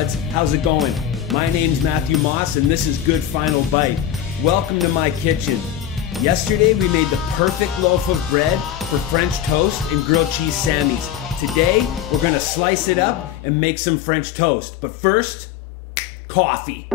buds, how's it going? My name's Matthew Moss and this is Good Final Bite. Welcome to my kitchen. Yesterday we made the perfect loaf of bread for French toast and grilled cheese Sammys. Today we're gonna slice it up and make some French toast. But first, coffee.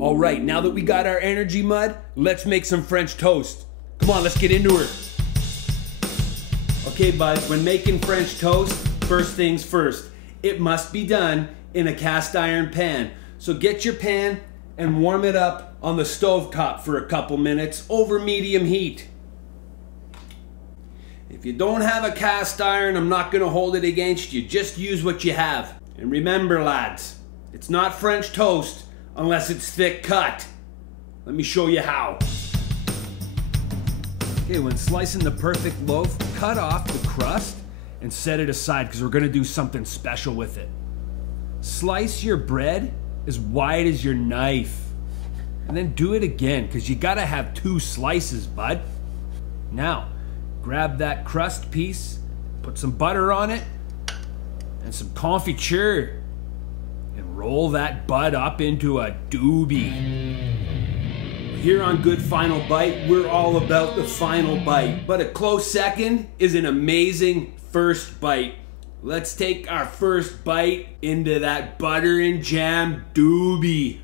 All right, now that we got our energy mud, let's make some French toast. Come on, let's get into it. Okay, buds, when making French toast, first things first, it must be done in a cast iron pan. So get your pan and warm it up on the stove top for a couple minutes over medium heat. If you don't have a cast iron, I'm not gonna hold it against you. Just use what you have. And remember, lads, it's not French toast unless it's thick cut. Let me show you how. Okay, when slicing the perfect loaf, cut off the crust and set it aside because we're gonna do something special with it. Slice your bread as wide as your knife. And then do it again because you gotta have 2 slices, bud. Now, grab that crust piece, put some butter on it, and some confiture. And roll that bud up into a doobie. Here on Good Final Bite, we're all about the final bite. But a close second is an amazing first bite. Let's take our first bite into that butter and jam doobie.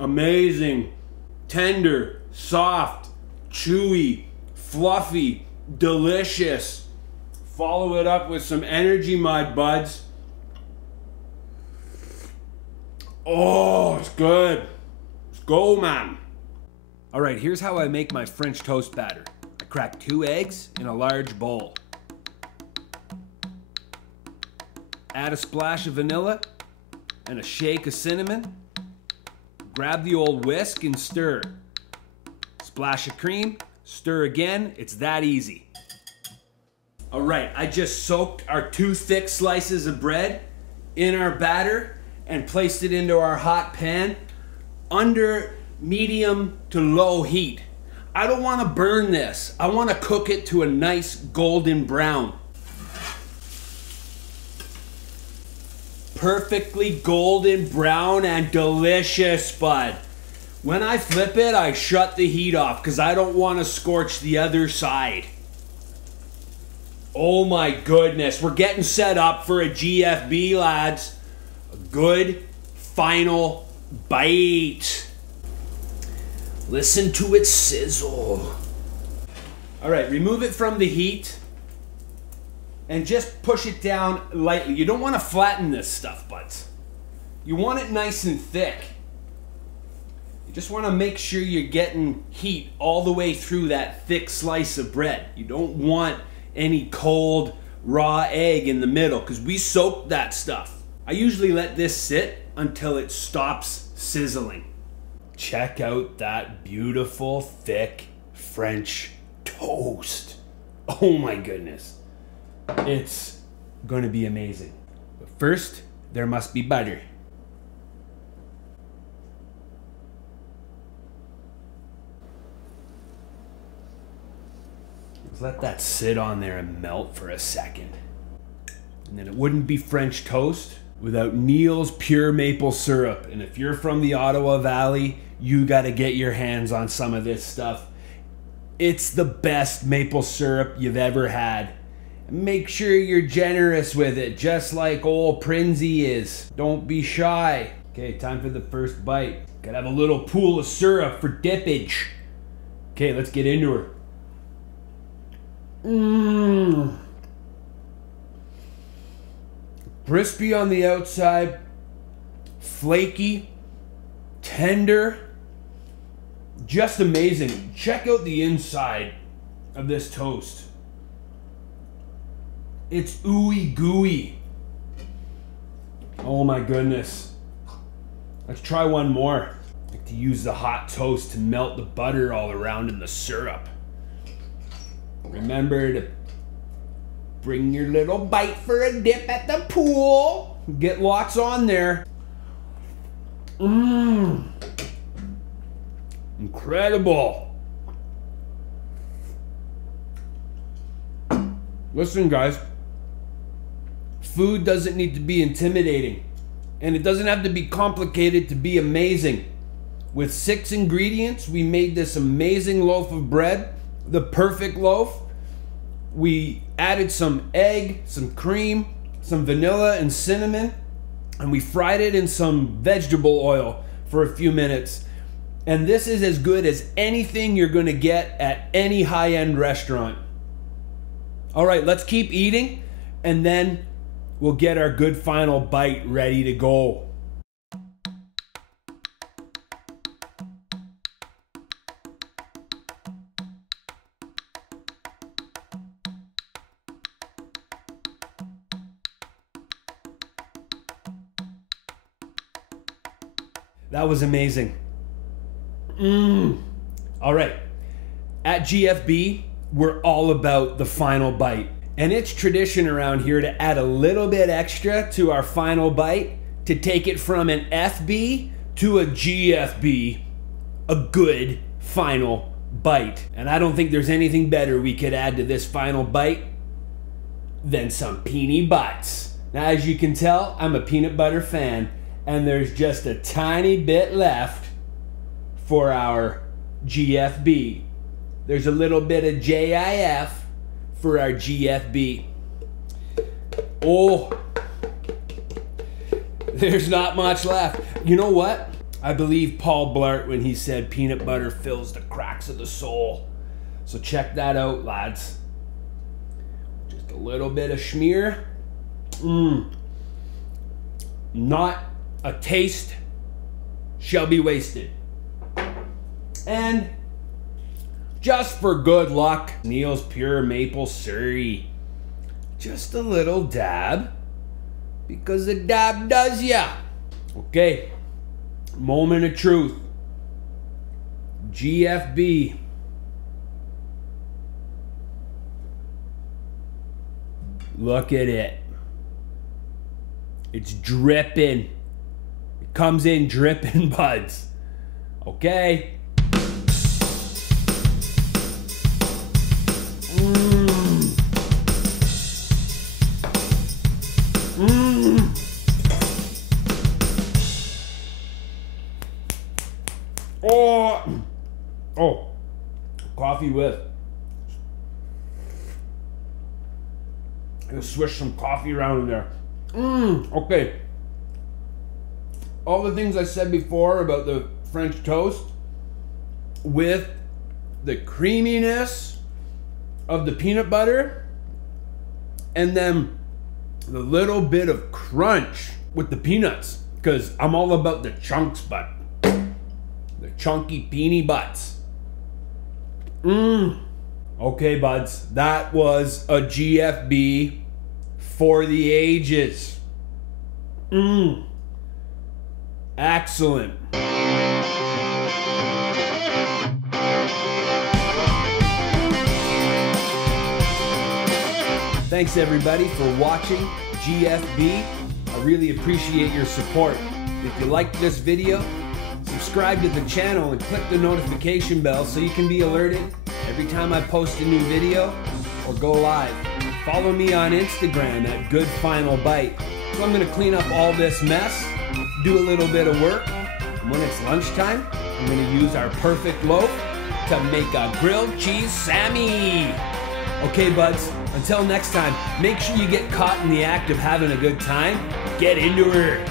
Amazing. Tender, soft, chewy, fluffy, delicious. Follow it up with some energy mud, buds. Oh, it's good. Let's go, man. All right, here's how I make my French toast batter. I crack 2 eggs in a large bowl. Add a splash of vanilla and a shake of cinnamon. Grab the old whisk and stir. Splash of cream, stir again. It's that easy. All right, I just soaked our 2 thick slices of bread in our batter and placed it into our hot pan under medium to low heat. I don't want to burn this. I want to cook it to a nice golden brown. Perfectly golden brown and delicious, bud. When I flip it, I shut the heat off because I don't want to scorch the other side. Oh my goodness, we're getting set up for a GFB, lads. A good final bite. Listen to it sizzle. All right, remove it from the heat and just push it down lightly. You don't want to flatten this stuff, buds. You want it nice and thick. You just want to make sure you're getting heat all the way through that thick slice of bread. You don't want any cold raw egg in the middle because we soaked that stuff. I usually let this sit until it stops sizzling. Check out that beautiful thick French toast. Oh my goodness. It's going to be amazing. But first, there must be butter. Let that sit on there and melt for a second. And then it wouldn't be French toast without Neil's pure maple syrup. And if you're from the Ottawa Valley, you gotta get your hands on some of this stuff. It's the best maple syrup you've ever had. Make sure you're generous with it, just like old Prinsey is. Don't be shy. Okay, time for the first bite. Gotta have a little pool of syrup for dippage. Okay, let's get into her. Crispy on the outside, flaky, tender, just amazing. Check out the inside. of this toast. It's ooey gooey. Oh my goodness. Let's try one more. I like to use the hot toast to melt the butter all around in the syrup. Remember to bring your little bite for a dip at the pool. Get lots on there. Mmm. Incredible. Listen, guys. Food doesn't need to be intimidating. And it doesn't have to be complicated to be amazing. With 6 ingredients, we made this amazing loaf of bread, the Perfect Loaf. We added some egg, some cream, some vanilla and cinnamon, and we fried it in some vegetable oil for a few minutes. And this is as good as anything you're gonna get at any high-end restaurant. All right, let's keep eating, and then we'll get our good final bite ready to go. That was amazing. All right. At GFB, we're all about the final bite. And it's tradition around here to add a little bit extra to our final bite to take it from an FB to a GFB, a good final bite. And I don't think there's anything better we could add to this final bite than some peanut butts. Now, as you can tell, I'm a peanut butter fan, and there's just a tiny bit left for our GFB. There's a little bit of JIF for our GFB. Oh, there's not much left. You know what? I believe Paul Blart when he said peanut butter fills the cracks of the soul. So check that out, lads. Just a little bit of schmear. Not a taste shall be wasted. And just for good luck, Neil's Pure Maple Surrey. Just a little dab, because a dab does ya. Okay, moment of truth. GFB. Look at it. It's dripping. It comes in dripping, buds. Okay. Oh, coffee with. I'm gonna swish some coffee around in there. Okay. All the things I said before about the French toast with the creaminess of the peanut butter and then the little bit of crunch with the peanuts, because I'm all about the chunks, but the chunky peeny butts. Okay, buds, that was a GFB for the ages. Excellent. Thanks everybody for watching GFB. I really appreciate your support. If you liked this video, subscribe to the channel and click the notification bell so you can be alerted every time I post a new video or go live. Follow me on Instagram at Good Final Bite. So I'm gonna clean up all this mess, do a little bit of work, and when it's lunchtime, I'm gonna use our Perfect Loaf to make a grilled cheese Sammy. Okay, buds, until next time, make sure you get caught in the act of having a good time. Get into her.